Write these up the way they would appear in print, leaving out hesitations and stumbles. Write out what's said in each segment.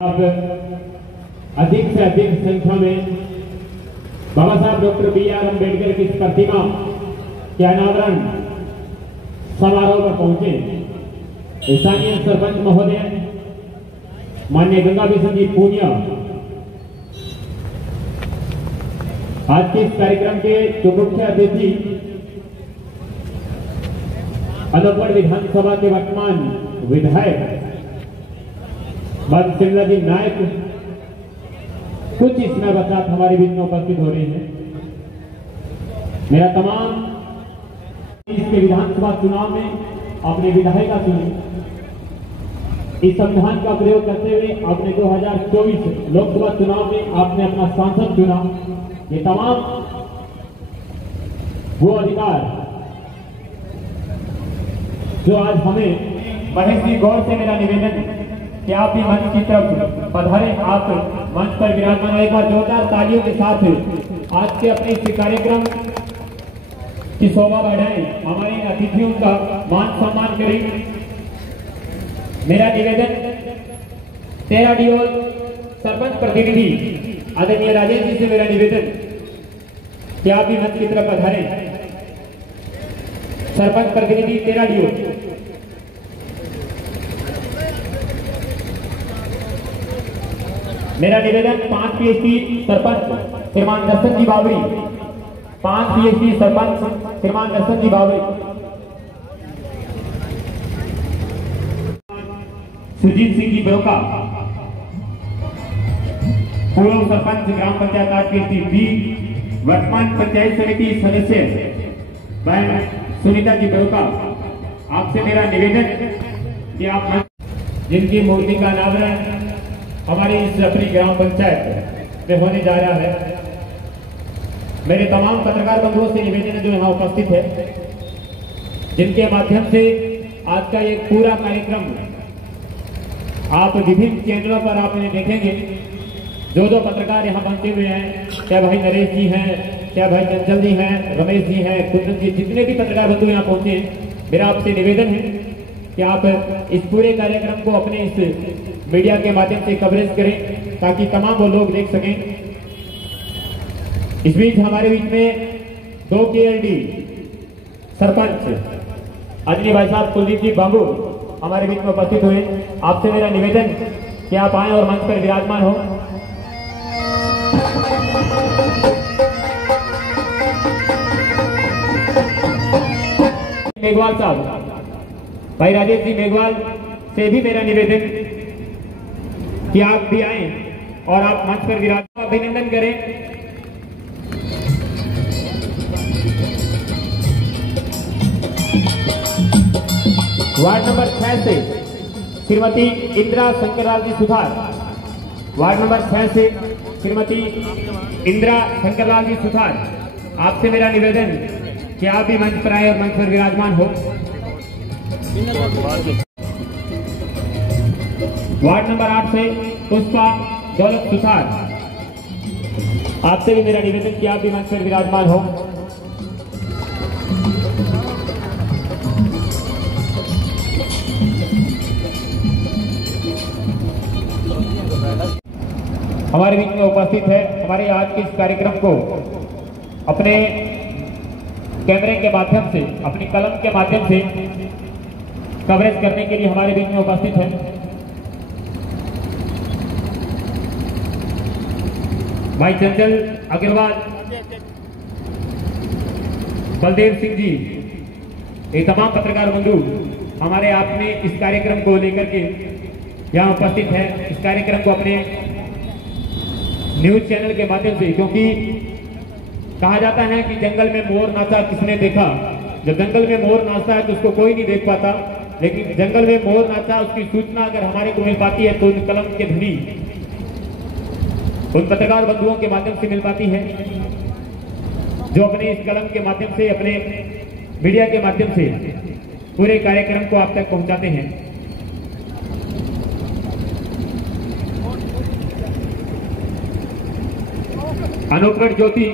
अब अधिक से अधिक संख्या में बाबा साहब डॉक्टर बी.आर. अम्बेडकर की प्रतिमा के अनावरण समारोह पर पहुंचे। स्थानीय सरपंच महोदय माननीय गंगा बिशन जी पूनिया आज के इस कार्यक्रम के जो मुख्य अतिथि अनूपगढ़ विधानसभा के वर्तमान विधायक सिंगला जी नायक कुछ इसमें बसात हमारे बीच में उपस्थित हो रहे हैं। मेरा तमाम इसके विधानसभा चुनाव में अपने विधायिका चुनी, इस संविधान का प्रयोग करते हुए अपने 2024 लोकसभा चुनाव में आपने अपना सांसद चुना। ये तमाम वो अधिकार जो आज हमें महेश जी गौर से मेरा निवेदन कि आप भी मंच की तरफ पधारें, आप मंच पर विराजमान। एक बार जोरदार तालियों के साथ आज के अपने इस कार्यक्रम की शोभा बढ़ाएं, हमारे अतिथियों का मान सम्मान करें। मेरा निवेदन 13 डियोल सरपंच प्रतिनिधि आदरणीय राजेश जी से मेरा निवेदन कि आप भी मंच की तरफ पधारें। सरपंच प्रतिनिधि 13 डियोल मेरा निवेदन 5 PhD सरपंच श्रीमान दर्शन जी बावरी, 5 PhD सरपंच श्रीमान दर्शन जी बावरी, सुजीत सिंह जी बरोका पूर्व सरपंच ग्राम पंचायत 8 PhD बी, वर्तमान पंचायत समिति सदस्य बहन सुनीता जी बरोका। आपसे मेरा निवेदन कि आप जिनकी मूर्ति का अनावरण हमारी इस अपनी ग्राम पंचायत में होने जा रहा है, मेरे तमाम पत्रकार बंधुओं से निवेदन है जो यहाँ उपस्थित है, जिनके माध्यम से आज का एक पूरा कार्यक्रम आप विभिन्न चैनलों पर आप इन्हें देखेंगे। जो पत्रकार यहाँ पहुंचे हुए हैं, क्या भाई नरेश जी हैं, क्या भाई चंचल जी हैं, रमेश जी हैं, कुंदन जी, जितने भी पत्रकार बंधु यहाँ पहुंचे हैं, मेरा आपसे निवेदन है कि आप इस पूरे कार्यक्रम को अपने इस मीडिया के माध्यम से कवरेज करें ताकि तमाम वो लोग देख सकें। इस बीच हमारे बीच में 2 KLD सरपंच आदरणीय भाई साहब कुलदीप जी बाबू हमारे बीच में उपस्थित हुए। आपसे मेरा निवेदन कि आप आए और मंच पर विराजमान हो। मेघवाल साहब, भाई राजेश जी मेघवाल से भी मेरा निवेदन कि आप भी आए और आप मंच पर विराजमान अभिनंदन करें। वार्ड नंबर 6 से श्रीमती इंदिरा शंकरलाल जी सुथार, वार्ड नंबर 6 से श्रीमती इंदिरा शंकरलाल जी सुथार, आपसे मेरा निवेदन कि आप भी मंच पर आए और मंच पर विराजमान हो। वार्ड नंबर 8 से पुष्पा दौलत सुथार, आपसे भी मेरा निवेदन कि आप भी मंच पर विराजमान हो। हमारे बीच में उपस्थित है, हमारे आज के इस कार्यक्रम को अपने कैमरे के माध्यम से, अपनी कलम के माध्यम से कवरेज करने के लिए हमारे बीच में उपस्थित है भाई चंचल अग्रवाल, बलदेव सिंह जी, ये तमाम पत्रकार बंधु हमारे आपने इस कार्यक्रम को लेकर के यहाँ उपस्थित है। इस कार्यक्रम को अपने न्यूज चैनल के माध्यम से, क्योंकि कहा जाता है कि जंगल में मोर नाचा किसने देखा। जब जंगल में मोर नाचता है तो उसको कोई नहीं देख पाता, लेकिन जंगल में मोर नाचा उसकी सूचना अगर हमारे को मिल पाती है तो उन कलम के धनी उन पत्रकार बंधुओं के माध्यम से मिल पाती है, जो अपने इस कलम के माध्यम से, अपने मीडिया के माध्यम से पूरे कार्यक्रम को आप तक पहुंचाते हैं। अनूपगढ़ ज्योति,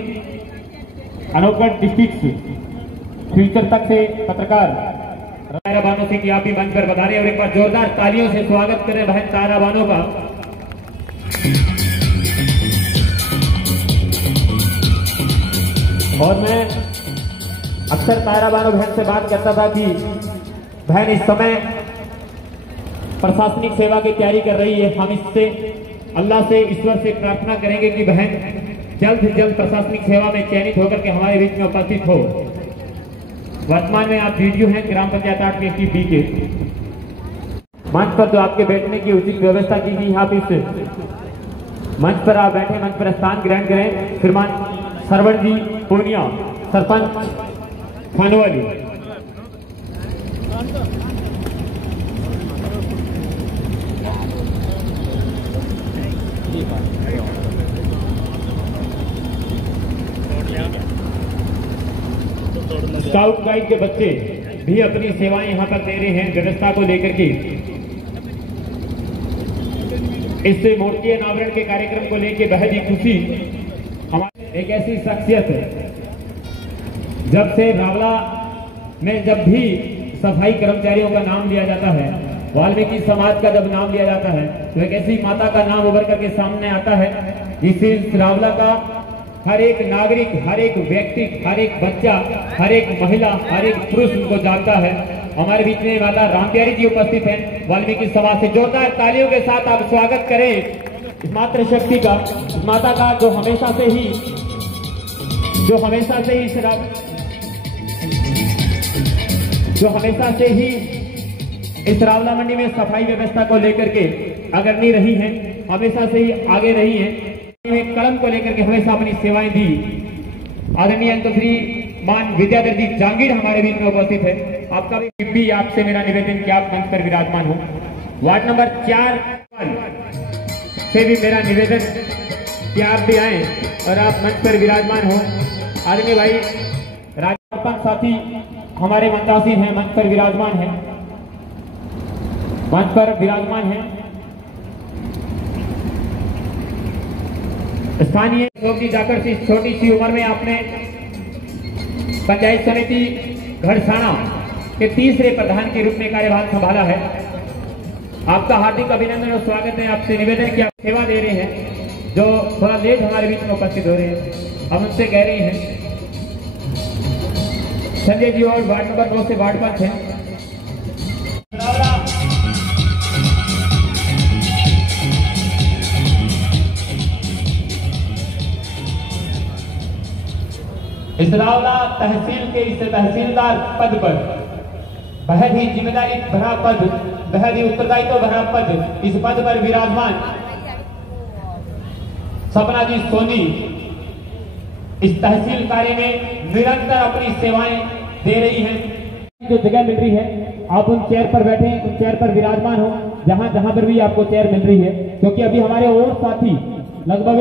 अनूपगढ़ डिस्ट्रिक्ट फ्यूचर तक से पत्रकार तारा बानो सिंह, आप भी मंच पर बधाने और एक बार जोरदार तालियों से स्वागत करें बहन तारा बानो का। और मैं अक्सर तायरा बानो बहन से बात करता था कि बहन इस समय प्रशासनिक सेवा की तैयारी कर रही है। हम इससे अल्लाह से, ईश्वर से प्रार्थना करेंगे कि बहन जल्द से जल्द प्रशासनिक सेवा में चयनित होकर के हमारे बीच में उपस्थित हो। वर्तमान में आप वीडियो हैं ग्राम पंचायत 8 के बी के मंच पर जो आपके बैठने की उचित व्यवस्था की गई, आप इस मंच पर आप बैठे, मंच पर स्थान ग्रहण करें। श्रीमान सरवण जी पूर्णिया, सरपंच खानवाली। स्काउट गाइड के बच्चे भी अपनी सेवाएं यहां पर दे रहे हैं व्यवस्था को लेकर के। इससे मूर्ति अनावरण के कार्यक्रम को लेकर बेहद ही खुशी। हमारी एक ऐसी शख्सियत है, जब से रावला में जब भी सफाई कर्मचारियों का नाम लिया जाता है, वाल्मीकि समाज का जब नाम लिया जाता है, तो एक ऐसी माता का नाम उभर करके सामने आता है जिससे रावला का हर एक नागरिक, हर एक व्यक्ति, हर एक बच्चा, हर एक महिला, हर एक पुरुष उनको जानता है। हमारे बीच में माता राम प्यारी जी उपस्थित हैं वाल्मीकि समाज से। जोरदार तालियों के साथ आप स्वागत करें इस मातृशक्ति का, इस माता का जो हमेशा से ही इस रावला मंडी में सफाई व्यवस्था को लेकर के अग्रणी रही हैं, हमेशा से ही आगे रही हैं। कलम को लेकर के हमेशा अपनी सेवाएं दी। आदरणीय अंक श्री मान विद्याधर जी जांगीर हमारे बीच में उपस्थित है। आपका भी आपसे मेरा निवेदन कि आप मंच पर विराजमान हो। वार्ड नंबर 4 से भी मेरा निवेदन कि आप भी आए और आप मंच पर विराजमान हो। आदरणीय भाई राजपाल साथी हमारे मंचासीन हैं, मंच पर विराजमान है, मंच पर विराजमान है। स्थानीय लोग जी जाकर से इस छोटी सी उम्र में आपने पंचायत समिति घड़साना के तीसरे प्रधान के रूप में कार्यभार संभाला है। आपका हार्दिक अभिनंदन और स्वागत है। आपसे निवेदन कि आप सेवा दे रहे हैं, जो थोड़ा लेट हमारे बीच में उपस्थित हो रहे हैं, हम उनसे कह रहे हैं। संजय जी और वार्ड नंबर 2 से वार्ड 5 है। इस रावला तहसील के इस तहसीलदार पद पर बेहद ही जिम्मेदारी भरा पद, बेहद ही उत्तरदायित्व भरा पद, इस पद पर विराजमान सपना जी सोनी इस तहसील कार्य में निरंतर अपनी सेवाएं दे रही हैं। जो जगह मिल रही है आप उन चेयर पर बैठे, उन चेयर पर विराजमान हो जहां जहां पर भी आपको चेयर मिल रही है, क्योंकि अभी हमारे और साथी लगभग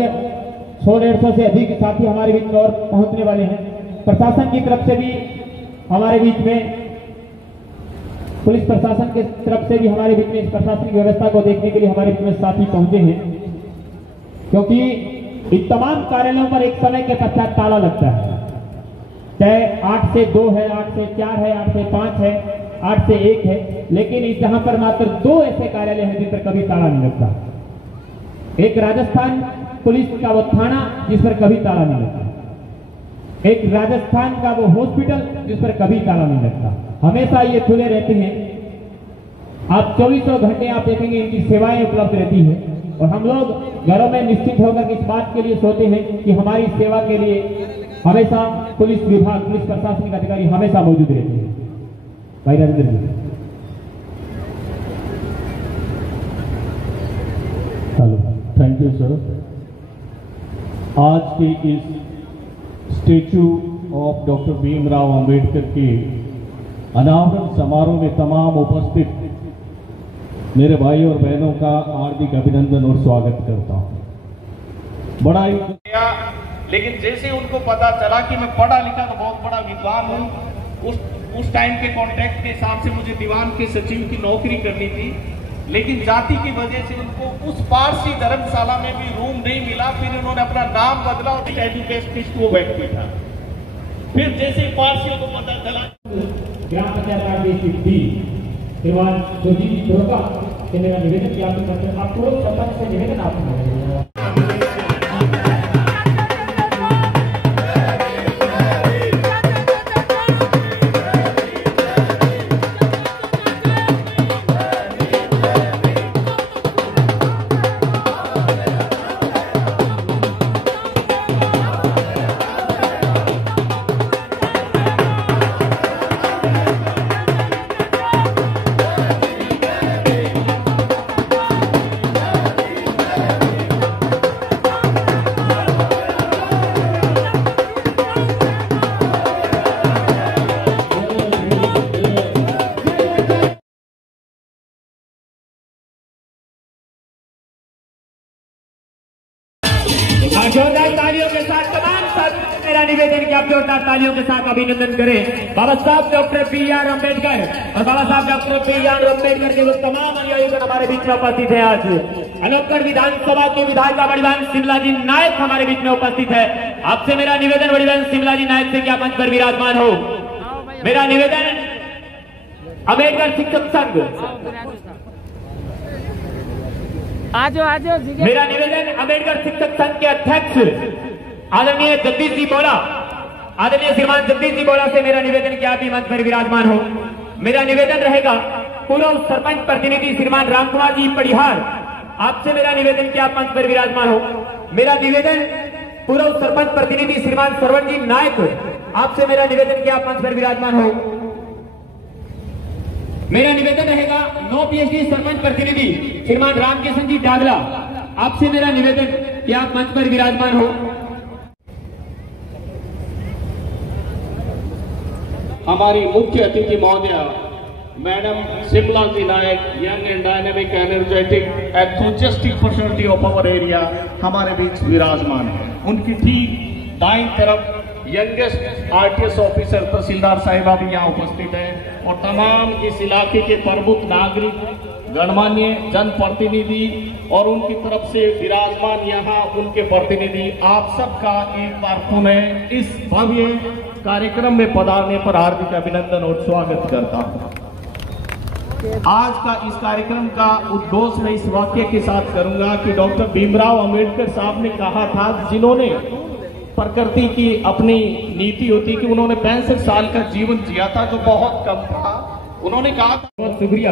100-150 से अधिक साथी हमारे बीच में और पहुंचने वाले हैं। प्रशासन की तरफ से भी हमारे बीच में, पुलिस प्रशासन की तरफ से भी हमारे बीच में इस प्रशासनिक व्यवस्था को देखने के लिए हमारे बीच में साथी पहुंचे हैं, क्योंकि इन तमाम कार्यालयों पर एक समय के पश्चात ताला लगता है। चाहे 8 से 2 है, 8 से 4 है, 8 से 5 है, 8 से 1 है, लेकिन इस जहां पर मात्र 2 ऐसे कार्यालय हैं जिन पर कभी ताला नहीं लगता। एक राजस्थान पुलिस का वो थाना जिस पर कभी ताला नहीं लगता, एक राजस्थान का वो हॉस्पिटल जिस पर कभी ताला नहीं लगता। हमेशा ये खुले रहते हैं। आप 24 घंटे आप देखेंगे इनकी सेवाएं उपलब्ध रहती है, और हम लोग घरों में निश्चित होकर इस बात के लिए सोते हैं कि हमारी सेवा के लिए हमेशा पुलिस विभाग, पुलिस प्रशासनिक अधिकारी हमेशा मौजूद रहते हैं। भाई राजेंद्र जी, हेलो, थैंक यू सर। आज के इस statue of doctor Bhimrao Ambedkar के अनावरण समारोह में तमाम उपस्थित मेरे भाई और बहनों का हार्दिक अभिनंदन और स्वागत करता हूं। बड़ा ही लेकिन जैसे उनको पता चला कि मैं पढ़ा लिखा तो बहुत बड़ा विद्वान हूँ, उस टाइम के कॉन्ट्रैक्ट के हिसाब से मुझे दीवान के सचिव की नौकरी करनी थी, लेकिन जाति की वजह से उनको उस पारसी धर्मशाला में भी रूम नहीं मिला। फिर उन्होंने अपना नाम बदला और एजुकेशनिस्ट वो व्यक्ति था। फिर जैसे पारसियों को पता चला, ग्राम पंचायत श्रीमान सुजीत मेरा निवेदन किया, आप सरपंच से निवेदन आपको जोरदार तालियों के साथ तमाम साथियों मेरा निवेदन कि आप जोरदार तालियों के साथ अभिनंदन करें बाबा साहब डॉक्टर बी.आर. अम्बेडकर और बाबा साहब डॉक्टर बी.आर. अम्बेडकर के वो तमाम अनुयायी हमारे बीच में उपस्थित है। आज अनोखगढ़ विधानसभा के विधायिका बड़ी बहन शिमला जी नायक हमारे बीच में उपस्थित है। आपसे मेरा निवेदन बड़ी बहन शिमला जी नायक से क्या मंच पर विराजमान हो। मेरा निवेदन अम्बेडकर शिक्षक संघ, मेरा निवेदन अम्बेडकर शिक्षक संघ के अध्यक्ष आदरणीय जगदीश जी बोला, आदरणीय श्रीमान जगदीश जी बोला से मेरा निवेदन कि आप भी मंच पर विराजमान हो। मेरा निवेदन रहेगा पूर्व सरपंच प्रतिनिधि श्रीमान रामकुमार जी पड़िहार, आपसे मेरा निवेदन कि आप मंच पर विराजमान हो। मेरा निवेदन पूर्व सरपंच प्रतिनिधि श्रीमान सरवण जी नायक, आपसे मेरा निवेदन कि आप मंच पर विराजमान हो। मेरा निवेदन रहेगा 9 PhD सरपंच प्रतिनिधि श्रीमान रामकिशन जी डागला, आपसे मेरा निवेदन कि आप मंच पर विराजमान हो। हमारी मुख्य अतिथि महोदया madam Shimla ji Nayak, young and dynamic energetic enthusiastic personality of our area हमारे बीच विराजमान है। उनकी ठीक दाईं तरफ यंगेस्ट आरटीएस ऑफिसर तहसीलदार साहिबा भी यहाँ उपस्थित है और तमाम इस इलाके के प्रबुद्ध नागरिक, गणमान्य जनप्रतिनिधि और उनकी तरफ से विराजमान यहाँ उनके प्रतिनिधि, आप सबका एक बार पुनः इस भव्य कार्यक्रम में पधारने पर हार्दिक अभिनंदन और स्वागत करता हूँ। आज का इस कार्यक्रम का उद्घोष मैं इस वाक्य के साथ करूंगा कि डॉक्टर भीमराव अंबेडकर साहब ने कहा था, जिन्होंने प्रकृति की अपनी नीति होती कि उन्होंने 65 साल का जीवन जिया था जो बहुत कम था। उन्होंने कहा था, बहुत शुक्रिया।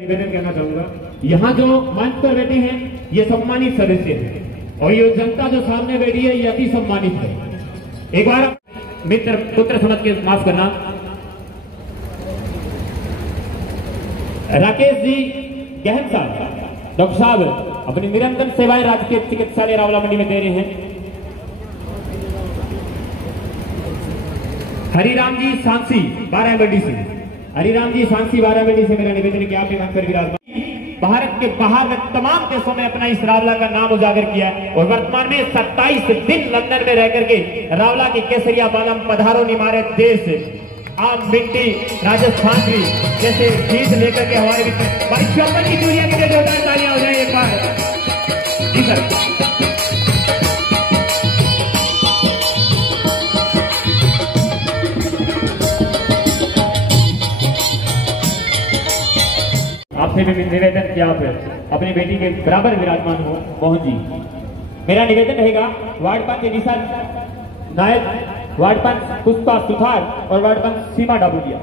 निवेदन करना चाहूंगा, यहाँ जो मंच पर बैठे हैं ये सम्मानित सदस्य हैं और ये जनता जो सामने बैठी है ये अति सम्मानित है। एक बार मित्र पुत्र समझ के माफ करना। राकेश जी गहन साहब, डॉक्टर साहब अपनी निरंतर सेवाएं राजकीय चिकित्सालय रावला मंडी में दे रहे हैं। हरिराम जी सांसी बाराबंडी से, हरिराम जी सांसी बाराबंडी से मेरा निवेदन कि आप भी मंच पर विराजमान। भारत के बाहर में तमाम देशों में अपना इस रावला का नाम उजागर किया है और वर्तमान में 27 दिन लंदन में रह करके रावला की केसरिया बालम पधारो निमारे देश आम मिट्टी राजस्थान की जैसे गीत लेकर के हमारे बीच में भाई चौपन की दुनिया की जोरदार तालियां हो जाए एक बार। जी सर, आपसे भी निवेदन किया आप अपनी बेटी के बराबर विराजमान हो। मोहन जी, मेरा निवेदन रहेगा वार्ड 5 निशा नायक, वार्ड 5 पुष्पा सुथार और वार्ड 5 सीमा डाबुलिया,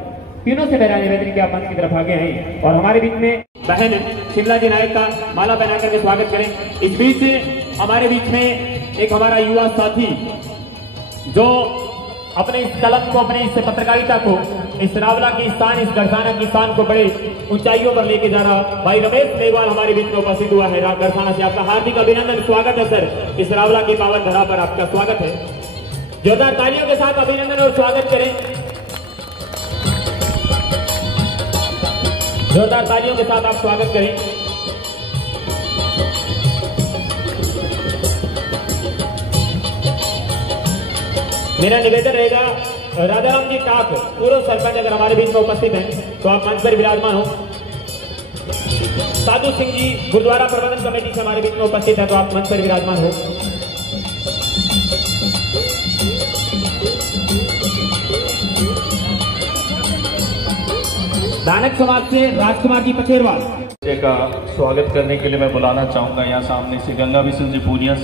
तीनों से मेरा निवेदन कि आप मंच की तरफ आगे हैं और हमारे बीच में बहन शिमला जी नायक का माला पहना करके स्वागत करें। इस बीच हमारे बीच में एक हमारा युवा साथी जो अपने इस कलम को, अपने इस पत्रकारिता को, इस रावला की शान, इस गरसाना की शान को बड़े ऊंचाइयों पर लेके जा रहा भाई रमेश मेघवाल हमारे बीच में उपस्थित हुआ है गरसाना से। आपका हार्दिक अभिनंदन, स्वागत है सर। इस रावला की पावन धरा पर आपका स्वागत है। जोरदार तालियों के साथ अभिनंदन और स्वागत करें। जोरदार तालियों के साथ आप स्वागत करें। मेरा निवेदन रहेगा राजाराम जी टाक पूर्व सरपंच अगर हमारे बीच में उपस्थित हैं तो आप मंच पर विराजमान हो। साधु सिंह जी गुरुद्वारा प्रबंधन कमेटी से हमारे बीच में उपस्थित है तो आप मंच पर विराजमान हो। दानक समाज से राजकुमार जी पचेरवाल का स्वागत करने के लिए मैं बुलाना चाहूंगा यहाँ सामने से गंगा बिशन जी पूनिया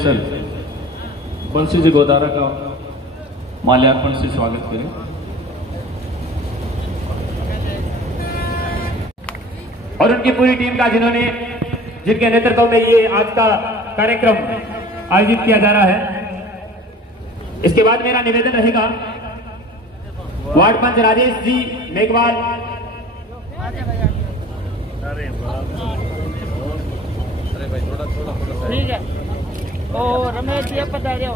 सर बंसी जी गोदारा का माल्यार्पण से स्वागत करें। और उनकी पूरी टीम का जिनके नेतृत्व में ये आज का कार्यक्रम आयोजित किया जा रहा है। इसके बाद मेरा निवेदन रहेगा वार्ड 5 राजेश जी मेघवाल, ठीक है, और रमेश जी पधारे हो।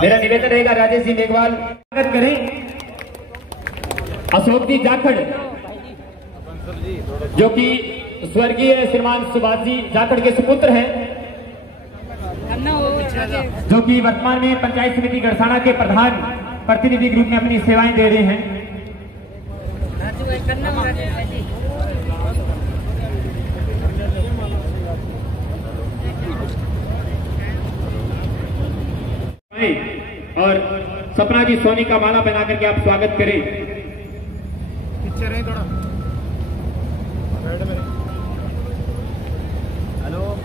मेरा निवेदन रहेगा राजेश जी मेघवाल स्वागत करें। अशोक जी जाखड़ जो कि स्वर्गीय श्रीमान सुभाष जी जाखड़ के सुपुत्र हैं, जो कि वर्तमान में पंचायत समिति गड़साना के प्रधान प्रतिनिधि ग्रुप में अपनी सेवाएं दे रहे हैं। और सपना जी सोनी का माला बना करके आप स्वागत करें। हेलो,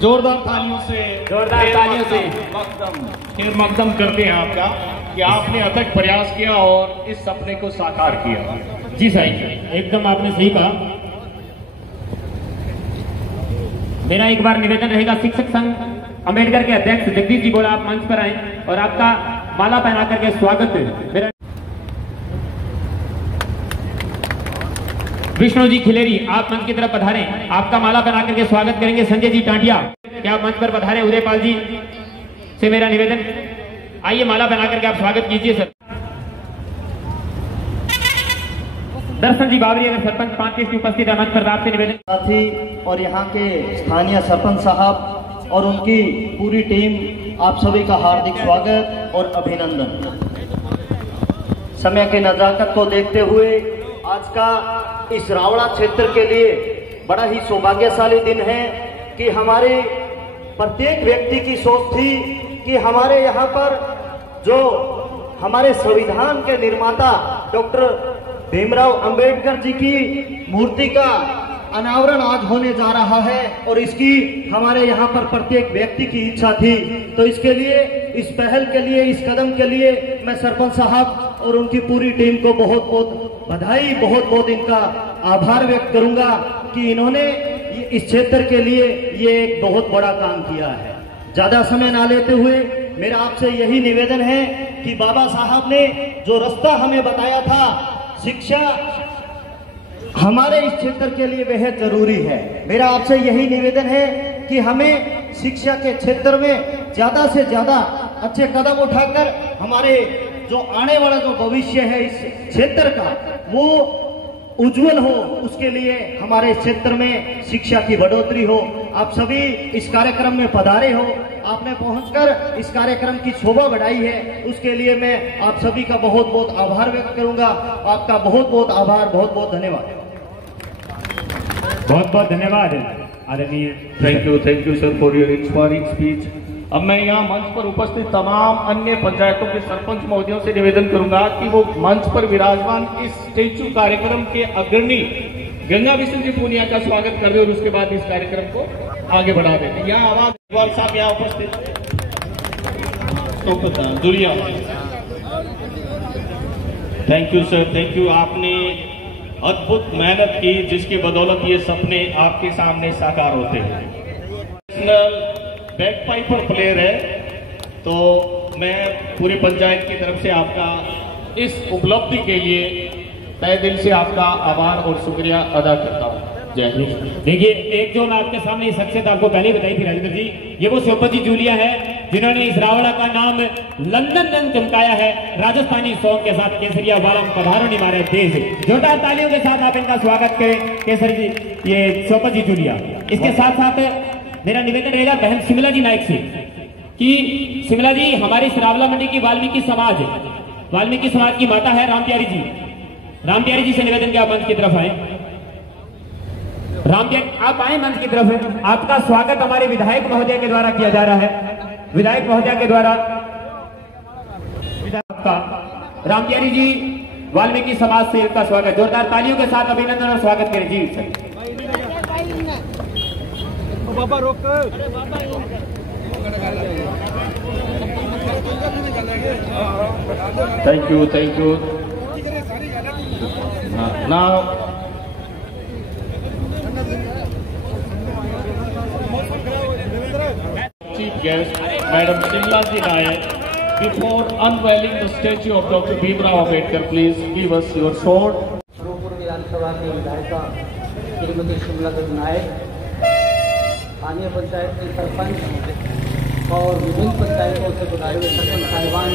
जोरदार तालियों से मकदम करते हैं आपका कि आपने अथक प्रयास किया और इस सपने को साकार किया। जी साईं, एकदम आपने सही कहा। मेरा एक बार निवेदन रहेगा, शिक्षक संघ अंबेडकर के अध्यक्ष जगदीश जी बोला आप मंच पर आए और आपका माला पहना करके स्वागत है। मेरा विष्णु जी खिलेरी आप मंच की तरफ पधारें, आपका माला बना करके स्वागत करेंगे। संजय जी टांडिया क्या आप मंच पर पधारें। उदयपाल जी से मेरा निवेदन, आइए माला बना करके आप स्वागत कीजिए सर। दर्शन जी बावरी अगर सरपंच 5 की उपस्थित है मंच पर, आपसे निवेदन। साथी और यहाँ के स्थानीय सरपंच साहब और उनकी पूरी टीम, आप सभी का हार्दिक स्वागत और अभिनंदन। समय की नजाकत को देखते हुए आज का इस रावड़ा क्षेत्र के लिए बड़ा ही सौभाग्यशाली दिन है कि हमारे प्रत्येक व्यक्ति की सोच थी कि हमारे यहाँ पर जो हमारे संविधान के निर्माता डॉक्टर भीमराव अंबेडकर जी की मूर्ति का अनावरण आज होने जा रहा है और इसकी हमारे यहाँ पर प्रत्येक व्यक्ति की इच्छा थी। तो इसके लिए, इस पहल के लिए, इस कदम के लिए मैं सरपंच साहब और उनकी पूरी टीम को बहुत बहुत बधाई, बहुत बहुत इनका आभार व्यक्त करूंगा कि इन्होंने इस क्षेत्र के लिए ये एक बहुत बड़ा काम किया है। ज्यादा समय ना लेते हुए मेरा आपसे यही निवेदन है कि बाबा साहब ने जो रास्ता हमें बताया था, शिक्षा हमारे इस क्षेत्र के लिए बेहद जरूरी है। मेरा आपसे यही निवेदन है कि हमें शिक्षा के क्षेत्र में ज्यादा से ज्यादा अच्छे कदम उठाकर हमारे जो आने वाला जो भविष्य है इस क्षेत्र का वो उज्जवल हो, उसके लिए हमारे क्षेत्र में शिक्षा की बढ़ोतरी हो। आप सभी इस कार्यक्रम में पधारे हो, आपने पहुंचकर इस कार्यक्रम की शोभा बढ़ाई है, उसके लिए मैं आप सभी का बहुत बहुत आभार व्यक्त करूंगा। आपका बहुत बहुत आभार, बहुत बहुत धन्यवाद। बहुत बहुत धन्यवाद आदरणीय। Thank you sir for your inspiring speech. अब मैं यहाँ मंच पर उपस्थित तमाम अन्य पंचायतों के सरपंच महोदयों से निवेदन करूंगा कि वो मंच पर विराजमान इस स्टेचू कार्यक्रम के अग्रणी गंगा बिशन जी पूनिया का स्वागत कर दे और उसके बाद इस कार्यक्रम को आगे बढ़ा देते। यहाँ आवाज साहब यहाँ उपस्थित तो दुनिया। Thank you sir, thank you. आपने अद्भुत मेहनत की जिसकी बदौलत ये सपने आपके सामने साकार होते हैं। बैक पाइपर प्लेयर है, तो मैं पूरी पंचायत की तरफ से आपका इस उपलब्धि के लिए तहे दिल से आपका आभार और शुक्रिया अदा करता हूँ। जय हिंद। देखिए, एक जो मैं आपके सामने ये शख्सियत आपको पहले ही बताई थी राजेंद्र जी, ये वो सोपत जी जूलिया है जिन्होंने इस रावड़ा का नाम लंदन तक चमकाया है। राजस्थानी सॉन्ग के साथ केसरिया वालम पधारो नहीं मारे देश। जोरदार तालियों के साथ आप इनका स्वागत करें केसरी जी, ये सोपत जी जूलिया। इसके साथ साथ मेरा निवेदन रहेगा बहन शिमला जी नायक से कि शिमला जी हमारी रावला मंडी की वाल्मीकि समाज की माता है राम प्यारी जी। राम प्यारी जी से निवेदन किया मंच की तरफ आए। राम प्यारी आप आए मंच की तरफ। आपका स्वागत हमारे विधायक महोदय के द्वारा किया जा रहा है। विधायक महोदय के द्वारा राम प्यारी जी वाल्मीकि समाज से का स्वागत। जोरदार तालियों के साथ अभिनंदन और स्वागत करें जी सर। बाबा रोक। Thank you. Now chief guest madam Shimla ji Nayak before unveiling the statue of Dr. Bhimrao Ambedkar, please give us your sword. Rooppur विधानसभा की विधायिका श्रीमती शिमला देवी नायक, स्थानीय पंचायत के सरपंच और विभिन्न पंचायतों से बुलाए हुए सरपंच साहिबान,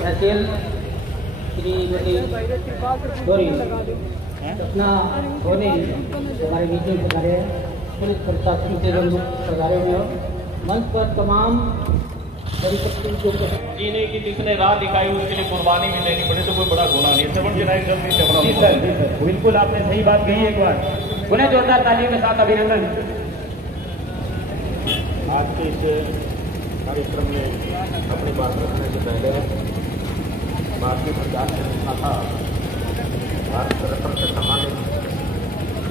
तहसील श्रीमती सपना धोनी हमारे बीच में पधारे हैं, पुलिस प्रशासन के लोग पधारे हुए हैं, मंच पर तमाम जीने की जिसने राह दिखाई उसके लिए कुर्बानी भी देनी पड़े तो कोई बड़ा गोला नहीं। सेवन जल्दी से अपना बिल्कुल आपने सही बात कही। एक बार पुनः जोरदार तालियों के साथ अभिनंदन। आज के इस कार्यक्रम में अपनी बात रखने से पहले भारतीय प्रचार से लिखा था भारत रत्न से सम्मानित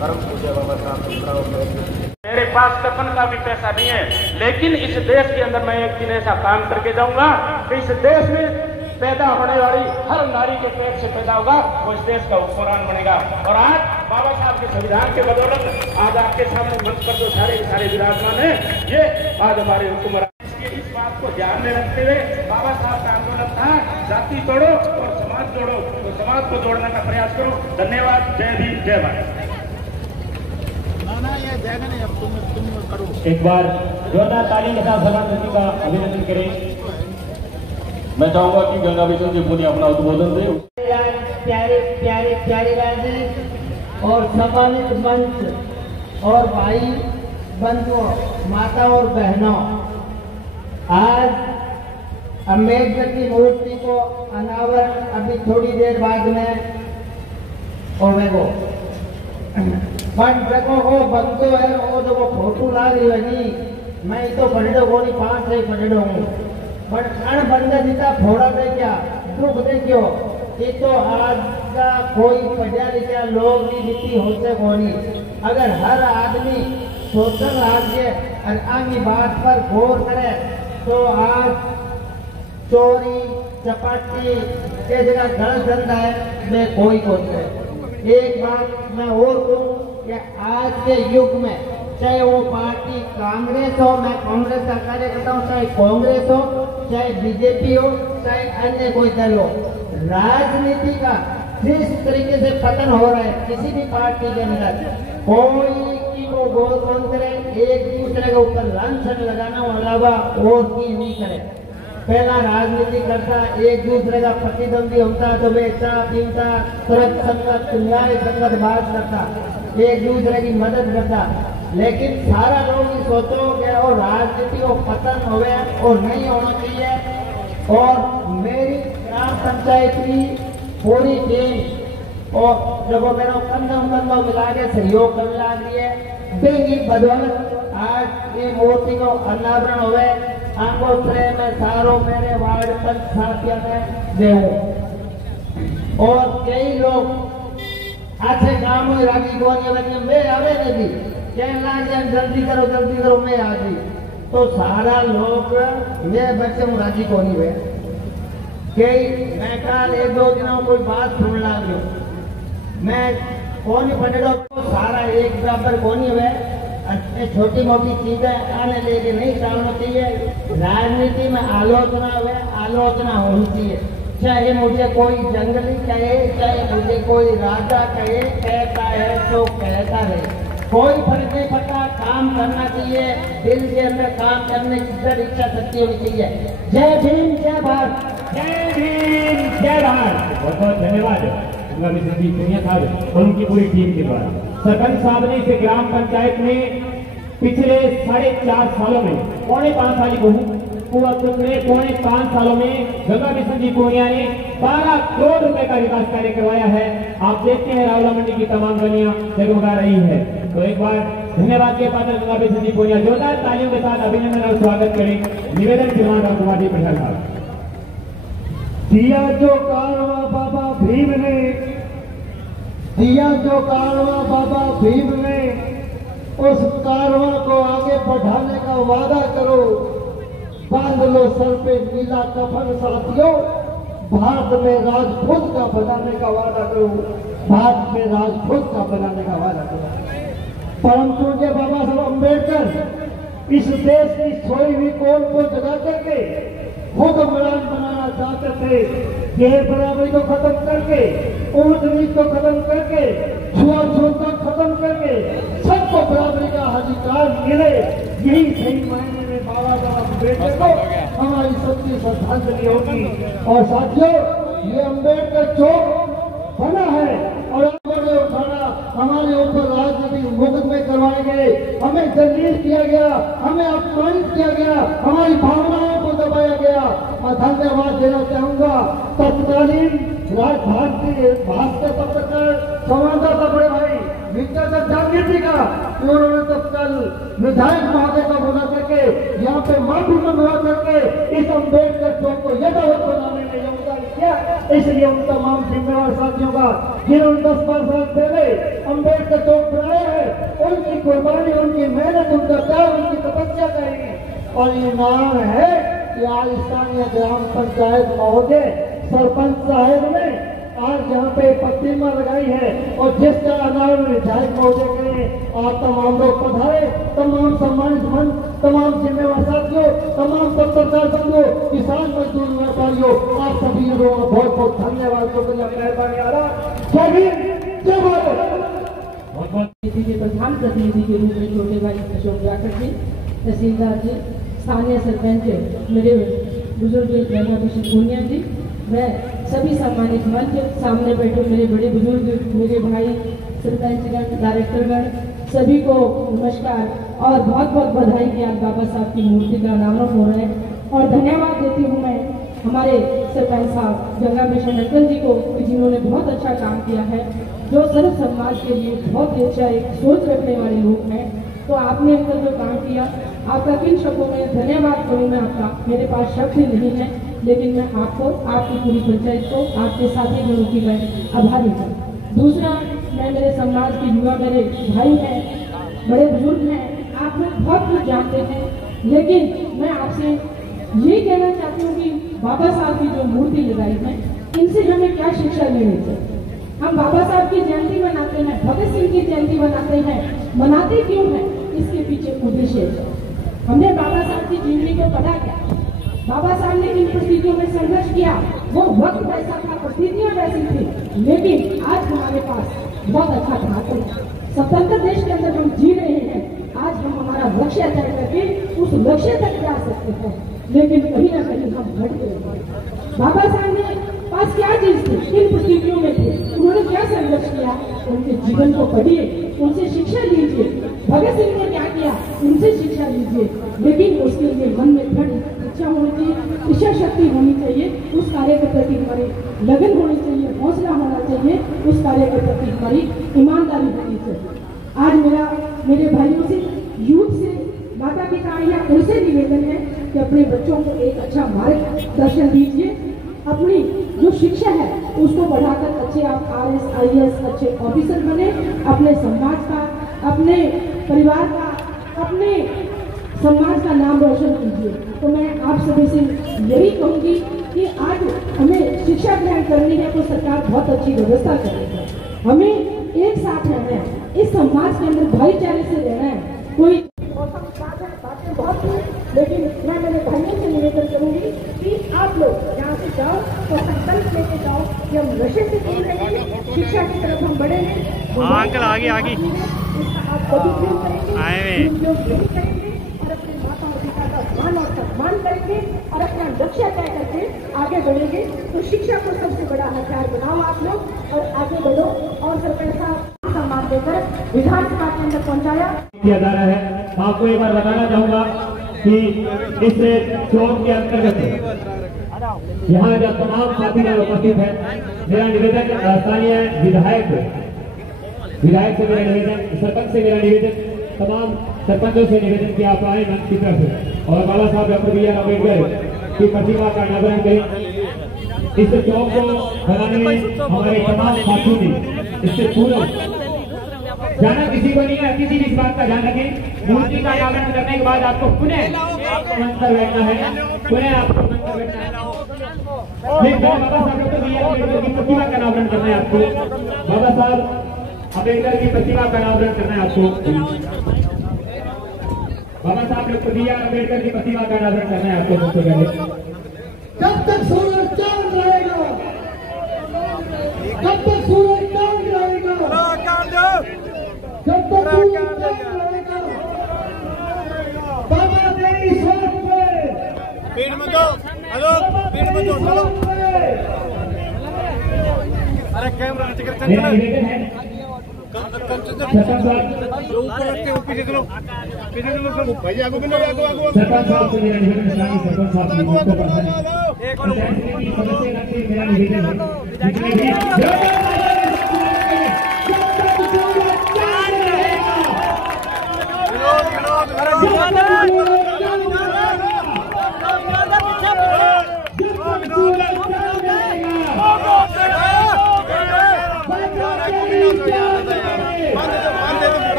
परम पूज्य बाबा साहब भीमराव अम्बेडकर। मेरे पास कफन का भी पैसा नहीं है, लेकिन इस देश के अंदर मैं एक दिन ऐसा काम करके जाऊंगा कि इस देश में पैदा होने वाली हर नारी के पेट से पैदा होगा वो इस देश का हुक्मरान बनेगा। और आज बाबा साहब के संविधान के बदौलत आज आपके सामने मंच पर जो सारे विराजमान है, ये आज हमारे हुक्मरान। इस बात को ध्यान में रखते हुए बाबा साहब का आंदोलन था जाति तोड़ो और समाज जोड़ो, तो समाज को जोड़ने का प्रयास करो। धन्यवाद। जय भीम, जय भारत। एक बार जोरदार तालियों के साथ सभापति का अभिनंदन करें। मैं चाहूंगा कि गंगा बिशन जी पुनिया अपना उद्बोधन दे। प्यारे प्यारे प्यारे राज्य और सम्मानित मंच और भाई बंधुओं, माता और बहनों, आज अम्बेडकर की मूर्ति को अनावरण अभी थोड़ी देर बाद में होवेगो, पण देखो वो बंदो है वो जो वो फोटो लाग रही है नी, मैं तो पढ़ो को नहीं 5 से पढ़ो हूँ, पर अण बंदा जीता फोड़ा दे क्या दुख दे क्यों, ये तो आज का कोई पढ़ा लिखा लोग नहीं जीती होते कोनी। अगर हर आदमी सोचन राज्य और आगे बात पर गौर करे तो आज चोरी चपाटी ये जगह गलत धंधा है मैं कोई को है। एक बात मैं और कहूँ कि आज के युग में चाहे वो पार्टी कांग्रेस हो, मैं कांग्रेस का कार्यकर्ता हूँ, चाहे कांग्रेस हो, चाहे बीजेपी हो, चाहे अन्य कोई दल हो, राजनीति का जिस तरीके से पतन हो रहा है किसी भी पार्टी के अंदर, कोई की को गोल कौन करे, एक दूसरे के ऊपर लांछन लगाना अलावा और की नहीं करे। पहला राजनीति करता, एक दूसरे का प्रतिद्वंदी होता तो बेचता पीता तुरंत संगत न्याय संगत बात करता, एक दूसरे की मदद करता, लेकिन सारा लोग ये सोचो कि और राजनीति को पतन होवे और नहीं होना चाहिए। और मेरी ग्राम पंचायत की पूरी टीम और जब मेरा कंधों मिला के सहयोग करने लग रही है, बेगी बदौलत आज ये मूर्ति को अनावरण हुए आंखों में सारो मेरे वार्ड पंच साथियों में देहूं। और कई लोग अच्छे काम में रागी गोनी में आवे नहीं कहना जल्दी करो मैं आ गई, तो सारा लोग मैं बच्चे राजी कोनी हुए। कई मैं कल 1-2 दिनों कोई बात सुन लगे, मैं कौन पढ़ो तो सारा एक बराबर कोनी हुए, छोटी मोटी चीजें आने लेके नहीं चलना चाहिए। राजनीति में आलोचना हुए, आलोचना होनी चाहिए, चाहे मुझे कोई जंगली कहे, चाहे मुझे कोई राजा कहे, कहता है तो कहता रहे, कोई फर्क नहीं पड़ता। काम करना चाहिए, दिल के अंदर काम करने की इच्छा शक्ति होनी चाहिए। जय भीम, जय भारत। जय भीम, जय भारत। बहुत बहुत धन्यवाद पुनिया साहब और उनकी पूरी टीम के द्वारा। सरपंच साहब ने इस ग्राम पंचायत में पिछले 4.5 सालों में पौने 5 सालों में गंगा बिशन जी पुनिया ने 12 करोड़ रुपए का विकास कार्य करवाया है। आप देखते हैं रावला मंडी की तमाम गलियां जगमगा रही है। तो एक बार धन्यवाद के पात्र गंगा बिशन जी पुनिया जोरदार तालियों के साथ अभिनंदन और स्वागत करें। निवेदन श्रीमान राम कुमार जी प्रधान साहब। दिया जो कारवा बाबा भीम ने, दिया जो कारवा बाबा भीम ने, उस कारवा को आगे बढ़ाने का वादा करो। बांध लो सर पे नीला कफन साथियों, भारत में राजपूत का बनाने का वादा करो, भारत में राजपूत का बनाने का वादा करो। परम पूज्य बाबा साहब अम्बेडकर इस देश की सोई हुई कौम को जगा करके हुक्मरान बनाना चाहते थे। यह बराबरी को खत्म करके, ऊंच नीच को खत्म करके, छुआछूत को खत्म करके सबको बराबरी का अधिकार मिले, यही सही मायने में बाबा साहब अम्बेडकर को हमारी सच्ची श्रद्धांजलि होगी। और साथियों, ये अम्बेडकर चौक बना है और उठाना हमारे ऊपर राजनीतिक मुकदमे करवाए गए, हमें जलील किया गया, हमें अपमानित किया गया, हमारी भावनाओं को दबाया गया। मैं धन्यवाद देना चाहूंगा तत्कालीन भास्कर पत्रकार संवाददाता बड़े भाई विद्याधर जागृति का, उन्होंने तत्काल विधायक महोदय का बुला करके यहाँ पे माफी मंगवा करके इस अम्बेडकर चौक को यथावत बनाने में योगदान किया। इसलिए उन तमाम जिम्मेवार साथियों का जिन्होंने 10-12 साल पहले अम्बेडकर चौक बनाया है, उनकी कुर्बानी, उनकी मेहनत, उनका त्याग, उनकी तपस्या करेगी। और ये नाम है कि आज स्थानीय ग्राम पंचायत महोदय सरपंच साहब ने आज यहाँ पे प्रतिमा लगाई है और जिसका अनावरण विधायक महोदय करें। आप तमाम लोग पधारे, तमाम सम्मानित मंच, तमाम जिम्मेवार साथियों, तमाम पत्रकार बंधुओं, किसान मजदूर व्यापारियों, आप सभी लोगों का बहुत बहुत धन्यवाद। मेहरबानी आ रहा के प्रधान प्रतिनिधि के रूप में छोटे भाई अशोक जाखड़ जी, तहसीलदार जी, स्थानीय सरपंच मेरे बुजुर्ग पूर्णिया जी, मैं सभी सम्मानित मंच, सामने बैठे मेरे बड़े बुजुर्ग, मेरे भाई सरपंचगण, डायरेक्टरगण, सभी को नमस्कार और बहुत बहुत बधाई कि आज बाबा साहब की मूर्ति का अनावरण हो रहा है। और धन्यवाद देती हूँ मैं हमारे सरपंच साहब गंगा मिशन अंकल जी को, जिन्होंने बहुत अच्छा काम किया है, जो सर्व समाज के लिए बहुत ही अच्छा एक सोच रखने वाले लोग हैं। तो आपने अंकल जो काम किया, आपका किन शब्दों में धन्यवाद करूँ मैं आपका, मेरे पास शब्द ही नहीं है, लेकिन मैं आपको, आपकी पूरी पंचायत को, आपके साथी जनों की मैं आभारी हूँ। दूसरा, मैं मेरे समाज के युवा, मेरे भाई हैं, बड़े बुजुर्ग हैं, आप लोग बहुत कुछ जानते हैं, लेकिन मैं आपसे ये कहना चाहती हूँ कि बाबा साहब की जो मूर्ति लगाई है, इनसे हमें क्या शिक्षा लेनी चाहिए। हम बाबा साहब की जयंती मनाते हैं, भगत सिंह की जयंती मनाते हैं, मनाते क्यों हैं, इसके पीछे उद्देश्य है। हमने बाबा साहब की जीवनी को पढ़ा क्या, बाबा साहब ने किन परिस्थितियों में संघर्ष किया, वो वक्त वैसा था, परिस्थितियां वैसी थी, लेकिन आज हमारे पास बहुत अच्छा ढांचा है। स्वतंत्र देश के अंदर हम जी रहे हैं, आज हम हमारा लक्ष्य तय करके उस लक्ष्य तक जा सकते हैं, लेकिन कहीं ना कहीं हम भटक रहे हैं। बाबा साहब ने पास क्या चीज थी, किन परिस्थितियों में थे, उन्होंने क्या संघर्ष किया, उनके जीवन को पढ़िए, उनसे शिक्षा लीजिए। भगत सिंह ने क्या किया, उनसे शिक्षा लीजिए, लेकिन उसके लिए मन में दृढ़ इच्छा होनी चाहिए, इच्छा शक्ति होनी चाहिए, उस कार्य के प्रति हमारी लगन होनी चाहिए, हौसला होना चाहिए, उस कार्य के प्रति हमारी ईमानदारी होनी चाहिए। आज मेरे भाइयों से, यूथ से, माता पिता या उनसे निवेदन है कि अपने बच्चों को एक अच्छा मार्गदर्शन दीजिए, अपनी जो शिक्षा है उसको बढ़ाकर अच्छे आप RS, IAS अच्छे ऑफिसर बने, अपने समाज का, अपने परिवार का, अपने समाज का नाम रोशन कीजिए। तो मैं आप सभी से यही कहूंगी कि आज हमें शिक्षा ग्रहण करनी है तो सरकार बहुत अच्छी व्यवस्था करेगी, हमें एक साथ रहना है, इस समाज के अंदर भाईचारे से रहना है। कोई बातें बहुत थी, लेकिन मैं मेरे भाइयों से निवेदन करूंगी कि आप लोग यहाँ से जाओ तो संकल्प लेके जाओ कि हम नशे से दूर रहेंगे, शिक्षा की तरफ हम बढ़ेंगे। अंकल आगे आगे आप सदुपयोग करेंगे, दुरुपयोग नहीं करेंगे और अपने माता और पिता का मान और सम्मान करेंगे और अपना लक्ष्य तय करके आगे बढ़ेंगे। तो शिक्षा को सबसे बड़ा हथियार बनाओ आप लोग और आगे बढ़ो। और सरपंच साहब सम्मान देकर विधानसभा के अंदर पहुँचाया किया जा रहा है। आपको एक बार बताना चाहूंगा कि इस चौक के अंतर्गत यहाँ जब तमाम साथी उपस्थित है, मेरा निवेदन स्थानीय विधायक से मेरा निवेदन, सरपंच से मेरा निवेदन, तमाम सरपंचों से निवेदन कि आप आए मंच की तरफ और बाबा साहब डॉक्टर BR अम्बेडकर की प्रतिमा का अनावरण करें। इस चौक को बनाने में हमारे तमाम साथियों ने इससे पूर्व जाना किसी को नहीं है, किसी भी इस बात का ध्यान रखें। मूर्ति का अनावरण करने के बाद आपको पुनः आपको मंच पर बैठना है, पुनः आपको मंच पर बैठना है। बाबा साहब डॉक्टर BR अम्बेडकर की प्रतिमा का अनावरण करना है आपको, बाबा साहब अम्बेडकर की प्रतिमा का अनावरण करना है आपको। बाबा साहब डॉक्टर बी आर अम्बेडकर की प्रतिमा का अनावरण करना है आपको सबसे पहले। जब तक सूरज चांद रहेगा, जब तक सूरज चांद रहेगा, जब तक सूरज चांद रहेगा, बाबा तेरी सोच पे, भीड़ में दो, हेलो भीड़ में दो, चलो। अरे कैमरा मेरा निवेदन है सरपंच भैया आगो बिना आगो आगो सरपंच साहब से मेरा निवेदन है, सरपंच साहब की मुक्त पर सदस्य का मेरा निवेदन है जितने भी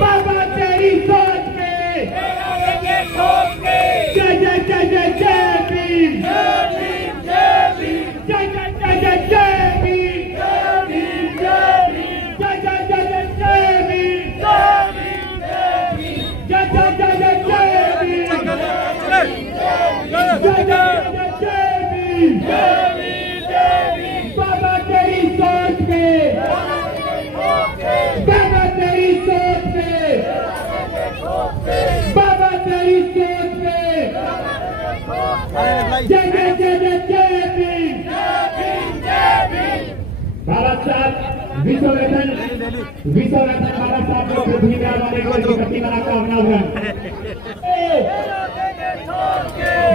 बाबा तेरी सोच में जय जय जय जय जय भीम, जय जय जय जय भीम, जय जय जय जय जय भीम, जय जय जय जय जय भीम, जय जय जय भीम। बाबा तेरी सोच में, बाबा तेरी सोच में, बाबा तेरी सोच में, जय जय जय जय जय भीम। बाबा साहब विश्व रत्न बाबा साहब डॉक्टर भीमराव अम्बेडकर की प्रतिमा का अनावरण।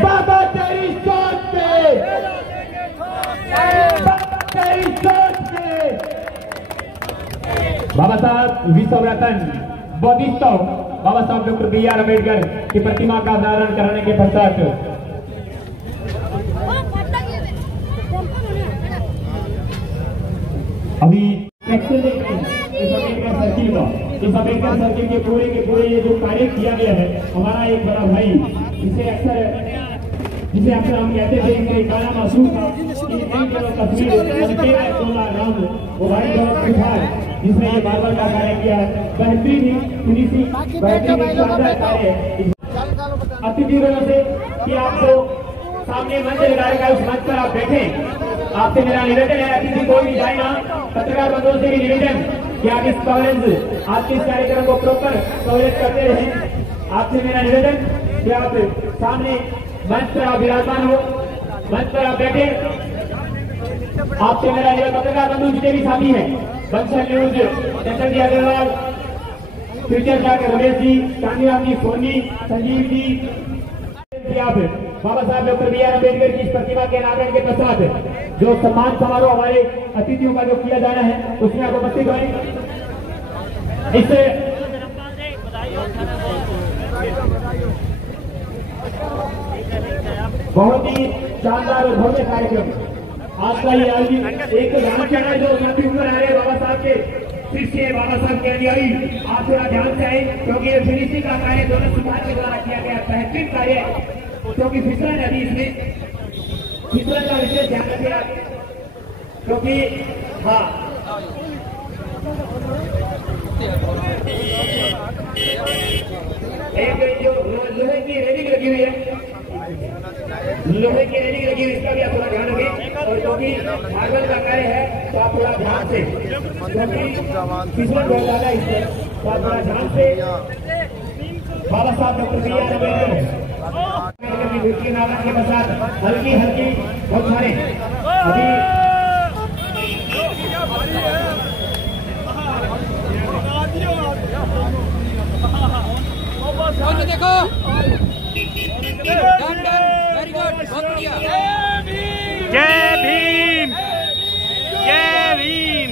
बाबा तेरी सोच में, बाबा तेरी सोच में, बाबा साहब विश्व रत्न बौद्धिस्तव बाबा साहब डॉक्टर बी आर अम्बेडकर की प्रतिमा का अनावरण कराने के पश्चात अभी इस अम्बेडकर सर्किल के पूरे ये जो कार्य किया गया है, हमारा एक बड़ा भाई जिसे अक्सर हम कहते थे कि गाना महसूस तस्वीर वो भाई जिसने ये बार्बर का कार्य किया, बेहतरीन फिनिशिंग, बेहतरीन शानदार कार्य। अतिथियों से कि आपको सामने मंच लगाएगा, उस मंच पर आप बैठें। आपसे मेरा निवेदन है, अतिथि कोई भी जाए ना, पत्रकार बंधुओं से भी निवेदन कि आप इस कवरेज, आपके इस कार्यक्रम को प्रॉपर कवरेज करते रहें। आपसे मेरा निवेदन कि आप सामने मंच पर आप विराजमान हो, मंच पर आप बैठे। आपसे मेरा निवेदन, पत्रकार बंधु जितने भी साथी हैं, बंसल न्यूज, चंदन जी अग्रवाल, फ्यूचर डॉक्टर रमेश जी, कांगीराम जी, सोनी, संजीव जी, आप बाबा साहब डॉक्टर बी आर अम्बेडकर की इस प्रतिमा के अनावरण के पश्चात जो सम्मान समारोह हमारे अतिथियों का जो किया जाना है, उसमें आप उपस्थित हों। इससे बहुत ही शानदार और भव्य कार्यक्रम आज का ये आयोजित एक तो ध्यान चढ़ा जो काफी ऊपर आ रहे हैं बाबा साहब के शिष्य, बाबा साहब के अनुयायी, आप थोड़ा ध्यान से आए क्योंकि ये फिनिशिंग का कार्य दोनों सुधार के द्वारा किया गया बेहतरीन कार्य, क्योंकि फिसलन अभी इसमें फिसलन का विशेष ध्यान रखिएगा क्योंकि हाँ एक जो लोहे की रेलिंग लगी हुई है, लोहे की रेलिंग लगी हुई, इसका भी आप थोड़ा ध्यान रखें। और क्योंकि मार्बल का कार्य है तो आप थोड़ा ध्यान से, क्योंकि फिसलन बहुत ज्यादा इससे, तो आप थोड़ा ध्यान से। बाबा साहब डॉक्टर बी आर अम्बेडकर की गुस्ती नावरण के पश्चात हल्की हल्की बहुत सारे अभी देखो वेरी गुड, बहुत बढ़िया। जय भीम, जय भीम।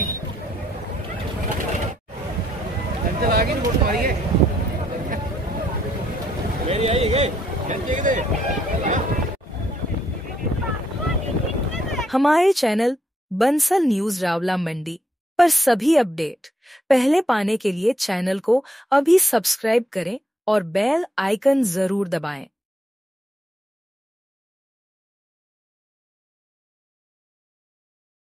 हमारे चैनल बंसल न्यूज रावला मंडी पर सभी अपडेट पहले पाने के लिए चैनल को अभी सब्सक्राइब करें और बेल आइकन जरूर दबाएं।